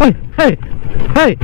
Hoy, hey, hey.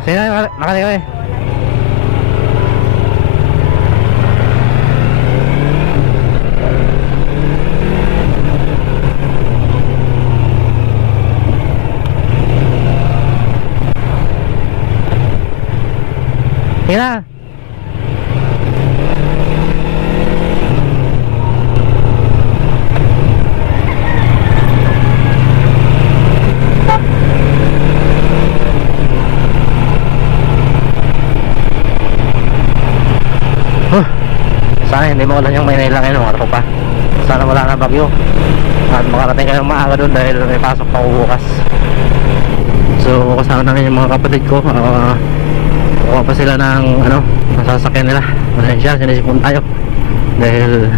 Sino nakaliwa eh? Sino? Sana hindi maulan yung Maynila ngayon mga tropa. Sana wala na bagyo at makarating kayong maaga doon dahil may pasok pa bukas. So kasama namin yung mga kapatid ko. Kuha pa sila ng sasakyan nila. Pasensya, sinisipon tayo dahil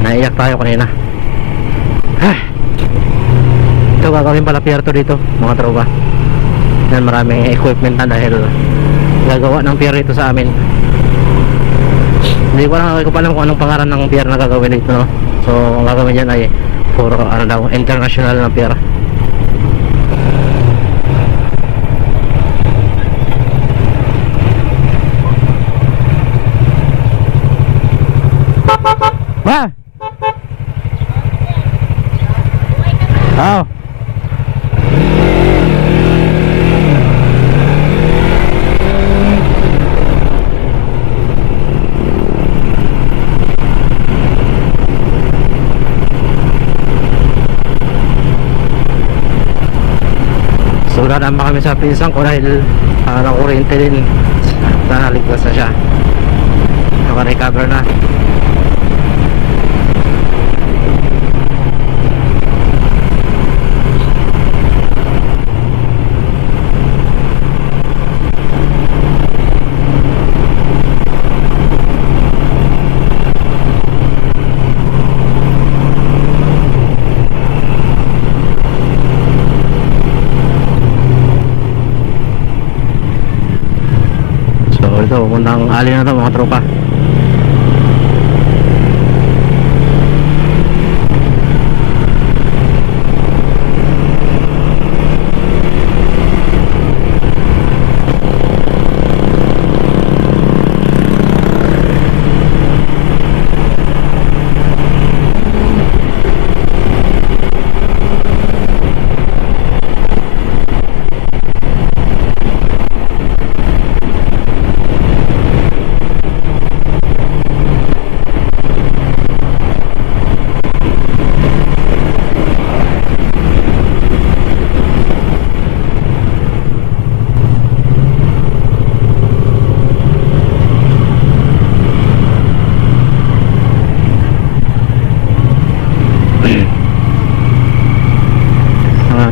naiyak tayo kanina. Ito gagawin pala pier to dito mga tropa. Yan, maraming equipment na dahil gagawa ng pier ito sa amin. Hindi ko pa alam kung anong pangalan ng pier na gagawin dito, no? So ang gagawin dyan ay for international na pier. Ba? Oh. Nagdadaan pa kami sa pinsan ko dahil nakuryente din. Sana ligtas na siya. Naka-recover na. Ito, pupuntang ali na to mga tropa.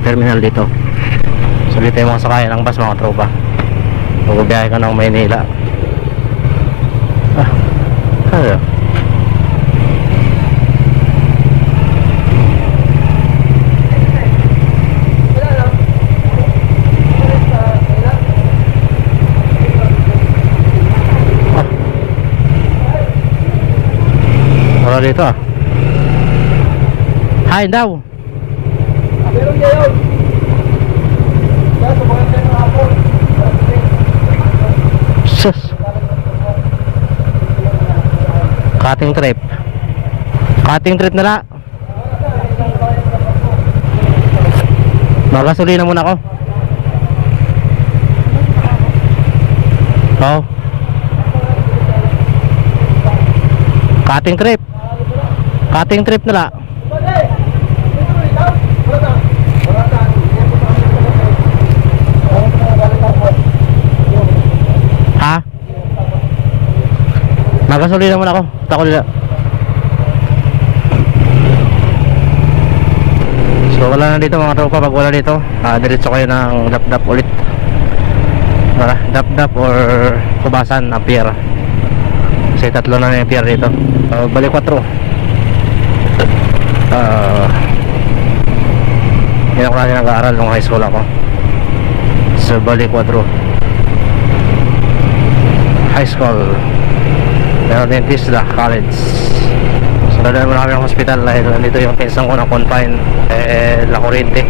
Terminal dito. So dito yung mga sakayan ng bus mga tropa. Magbibiyahe ka ng Maynila. Hello. Wala dito ah. Hi daw. Meron ngayon. Kaya sumagat kayo ng hapon. Sus. Cutting trip. Cutting trip na la. Magasolina muna ako. Oh. Cutting trip. Cutting trip na la. Ha? Nagasolina muna ako. Tako nila. So wala na dito mga tropa. Pag wala dito diretso kayo ng dap-dap ulit. Dap-dap or Kubasan na pier. Kasi tatlo na yung pier dito. Bali 4. Yan ako natin nag-aaral nung high school ako. So bali 4 high school. Meron din Tisla College. So dadaan muna kami ng hospital dahil nandito yung pinsan ko na confine La Corriente.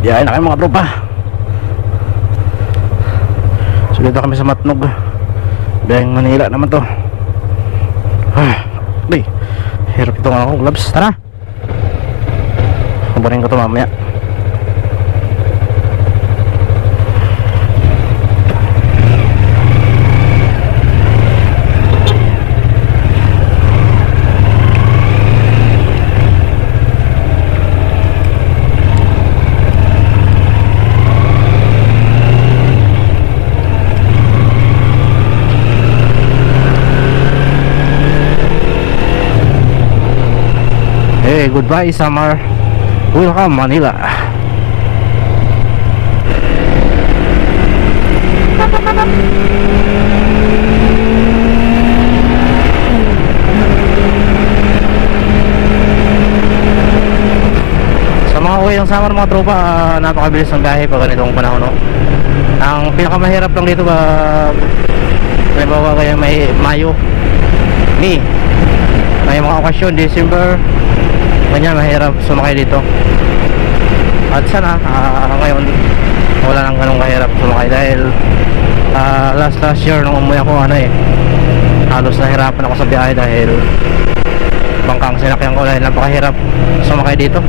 Biyahe na kayo mga tropa. So dito kami sa Matnog. Biyaheng Manila naman to. Ay, hirap itong ako gloves. Tara, kabarin ko to mamaya. say goodbye summer, welcome Manila. Sa mga uwi ng summer mga tropa, napakabilis ng biyahe pag ganitong panahon, no? Ang pinakamahirap lang dito halimbawa kaya may Mayo, may mga okasyon, December, ganyan mahirap sumakay dito. At sana ngayon wala nang ganong kahirap sumakay dahil last year nung umuwi ako halos nahirapan ako sa biyahe dahil bangkang sinakyan ko dahil napakahirap sumakay dito.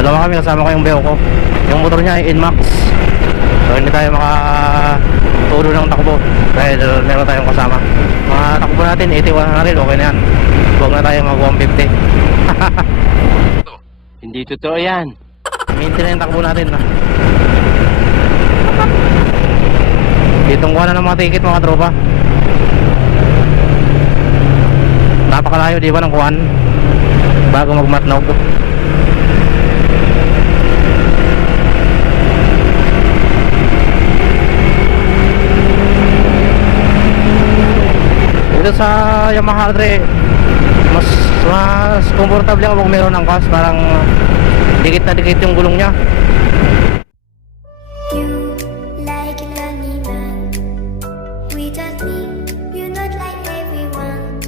Dalawa kami, kasama ko yung beo ko. Yung motor niya ay Inmax, so hindi tayo makatulo ng takbo dahil meron tayong kasama. Mga takbo natin 81 na rin, okay na yan. Huwag na tayo mag 150. Hindi totoo yan. Minti na yung takbo natin. Ditong kuha na ng mga ticket mga tropa. Napakalayo di ba ng kuhan bago magmatnog. Dito sa Yamaha Re, mas comfortable ako kung meron ng cast, parang dikit na dikit yung gulong niya. You like a lonely man without me, you're not like everyone.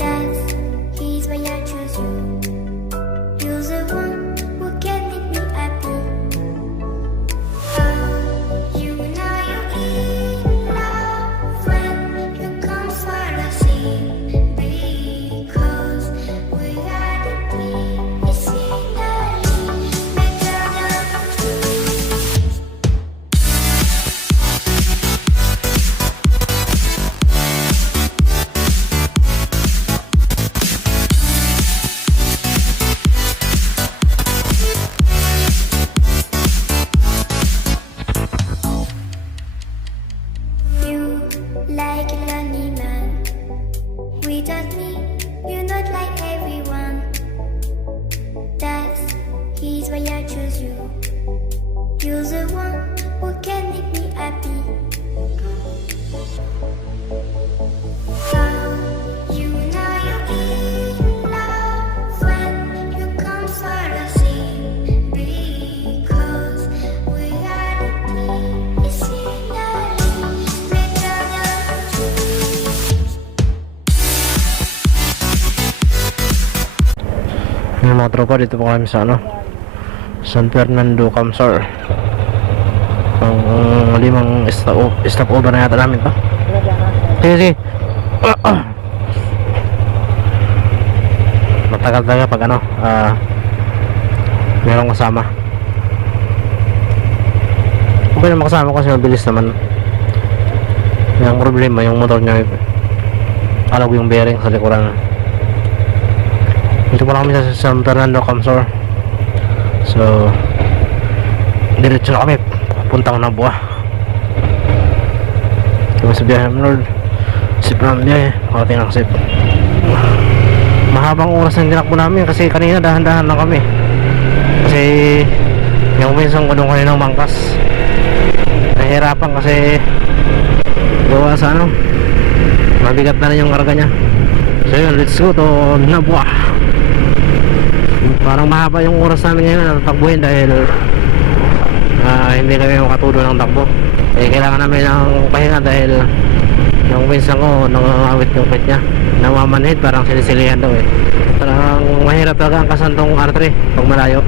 That's he's why I choose you. You're the one who can make me happy. Oh, you know you're in love when you come for the sea. Because we are the dream is in the better than true. You like a lonely man without me, you're not like everyone. That's he's why I choose you. You're the one who can make me happy. Oh, you know you're in love when you come for the sea. Because we are the dream is in the better than true. Yung mga tropa, dito po kami sa San Fernando, Camsor. Ang limang stopover na yata namin pa. Sige. Matagal talaga pag merong kasama. Okay na makasama kasi mabilis naman. Yung problema, yung motor niya alag yung bearing sa likuran. Dito pa lang kami sa San Fernando, Camsor. So diretso na kami puntang Nabua. Kami sa biyahe namin, Lord. Sip namin biyahe, makating ang sip. Mahabang oras ang tinakbo namin kasi kanina dahan-dahan lang kami. Kasi yung minsan ko doon kaninang mangkas, nahihirapan kasi gawa sa mabigat na yung karga niya. So yun, let's go to Nabua. Parang mahaba yung oras namin ngayon na tatakbuhin dahil hindi kami makatudo ng takbo. Kailangan namin ng pahinga dahil yung pinsan ko nangangawit yung pet niya, namamanhid, parang sinisilihan daw Parang mahirap talaga ang kasantong R3 pag malayo.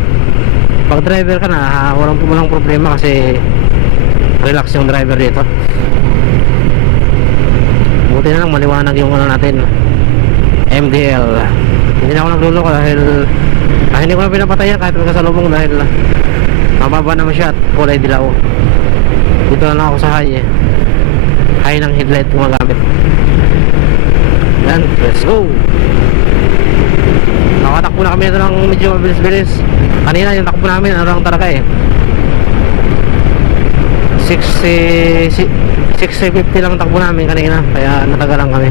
Pag driver ka na, walang problema kasi relax yung driver dito. Buti na lang maliwanag yung natin, MDL. Hindi na ako nagluloko dahil hindi ko na pinapatayan kahit magkasalubong dahil mababa naman siya at kulay dilaw. Dito na lang ako sa high high ng headlight gumagamit. Yan, let's go. Nakatakbo na kami ito ng medyo mabilis-bilis. Kanina yung takbo namin arang talaga 60 650 lang takbo namin kanina, kaya natagalan kami.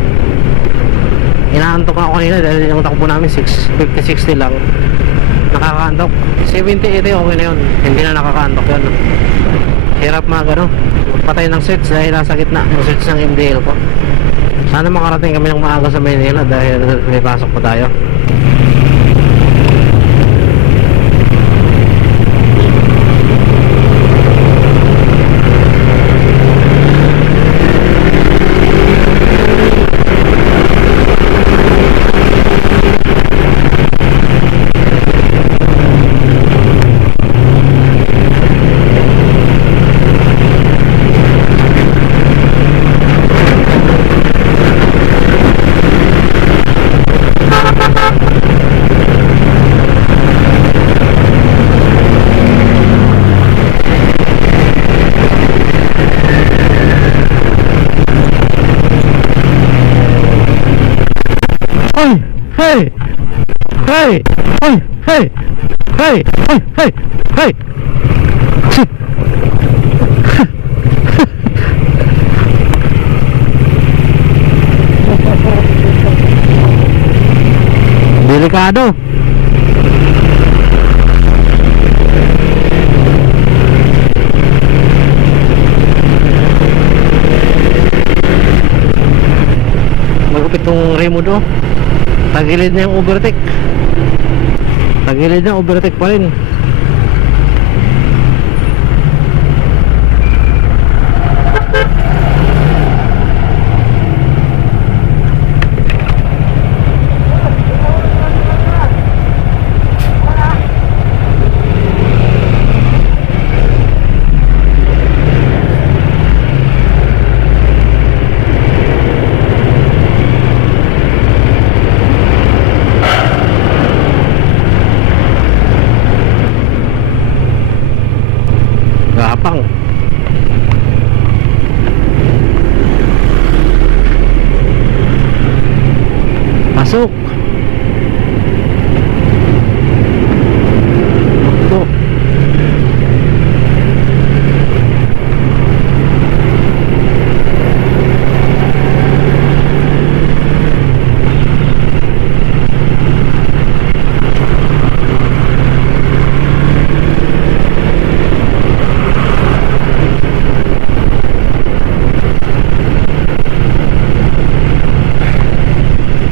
Inaantok ako kanina dahil yung takbo namin 650-60 lang. Nakakaantok 70-80 okay na yun, hindi na nakakaantok yun. Hirap no? Patay ng switch dahil nasa gitna yung switch ng MDL ko. Sana makarating kami ng maaga sa Manila dahil may pasok pa tayo. Hey! Hey! Hey! Hey! Hey! Hey! Hey! Hey! Delikado. Magupit tong remote oh. Tagilid na yung overtake. Tagilid na, overtake pa rin. Gapang. Masuk. Tuh.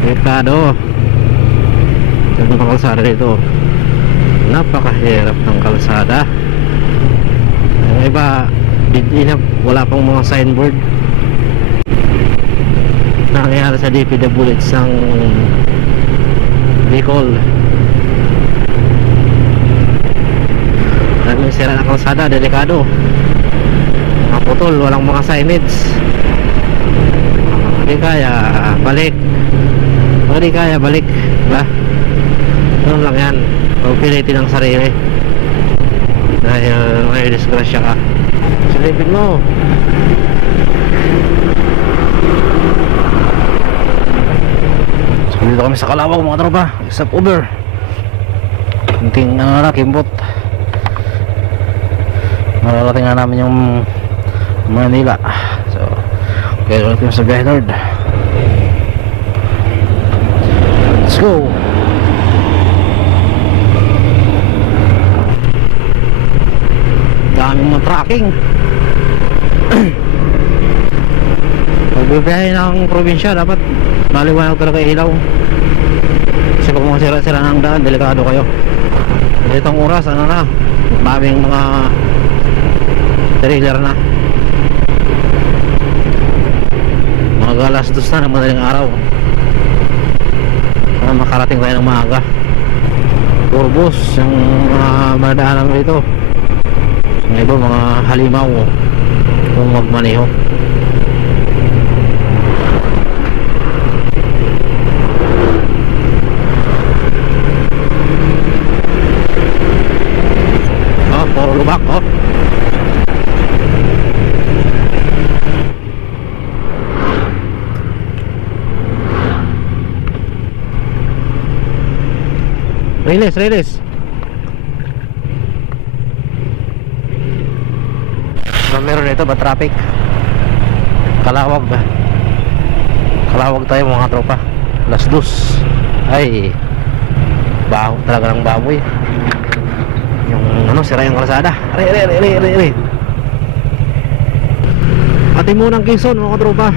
Delikado. Ito ang kalsada dito. Napakahirap ng kalsada. Ang iba wala pang mga signboard. Nangyayari sa DPWH ng Bicol. Dahil may sira na kalsada, delikado. Mga putol, walang mga signage. Hindi kaya balik. Pag di kaya balik, diba? Ganun lang yan. Pagpilitin ang sarili dahil may disgrasya ka. Silipin mo. So dito kami sa Calawag mga tropa. Stop over. Kunting kimbot. Mararating na namin yung Manila. So kaya ulit yung sa biyahe Lord. Let's go. Daming mga tracking. Pag bibiyahe ng probinsya dapat maliwanag talaga ilaw. Kasi pag mga sira-sira ng daan, delikado kayo. Itong oras daming mga trailer na. Mga alas 2 na ng madaling araw. Makarating tayo ng maaga. Turbos yung mga madaanan dito. Yung iba mga halimaw kung magmaneho. Puro lubak Release. Meron ito ba traffic? Kalawag. Kalawag tayo mga tropa. Las dos. Ay, baho talaga ng baboy. Yung ano, sira yung kalsada. Ari. Ati mo ng Quezon mga tropa.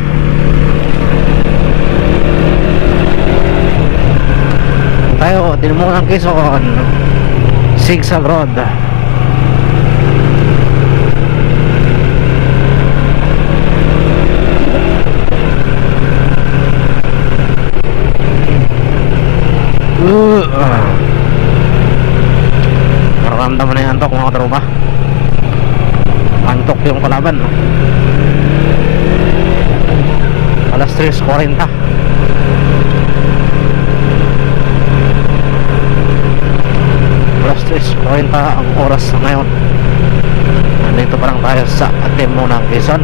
Tayo, tinimo ng Quezon. Sigsag Road. Maramdaman na yung antok mga tropa. Antok yung kalaban. Alas 3:40. Alas 3:40 ang oras ngayon. Nandito pa lang tayo sa Atimo ng Quezon.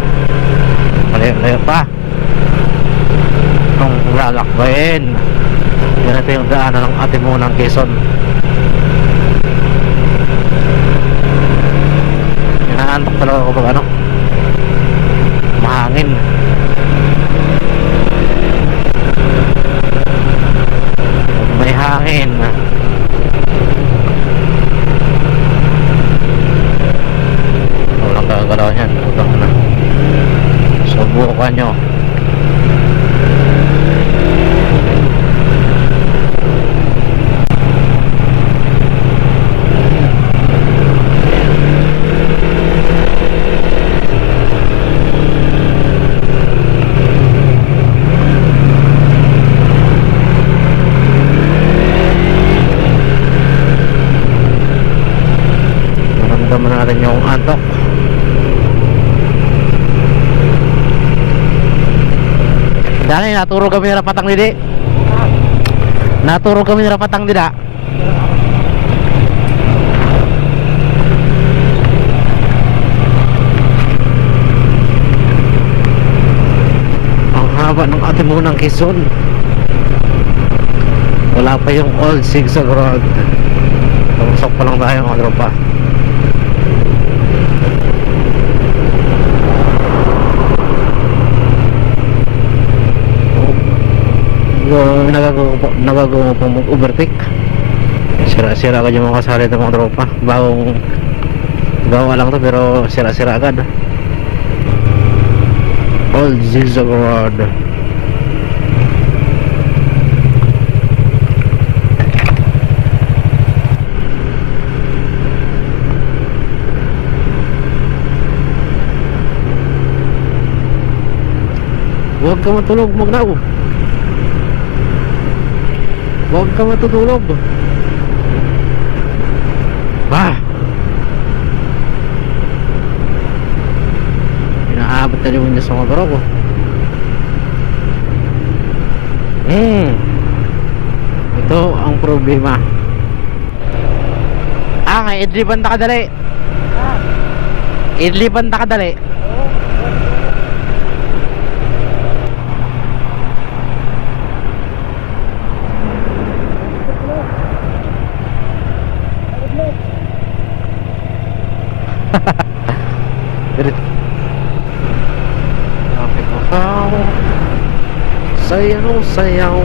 Malayo pa nung lalakbayin. Ganito yung daanan ng Atimo ng Quezon. Inaantok talaga ako pag ano, mahangin. Pag may hangin, walang gagalaw yan. Huwag na subukan nyo. Naramdaman natin yung antok. Dani, naturo kami rapatang didi. Naturo kami rapatang dida. Ang haba ng Atimo ng Quezon. Wala pa yung old Sigsag Road. Pamusok pa lang tayo mga tropa. Nagagawa po mag-overtake. Sira-sira agad yung mga kasali ng mga tropa. Bagong gawa lang to pero sira-sira agad. Old Zigzag Road. Huwag ka matulog, Magnaw. Huwag ka matutulog. Bah! Inaabot na rin niya sa mga garo ko. Ito ang problema. Nga, idlipan ta kadali. Idlipan ta kadali. Sayaw, sayaw.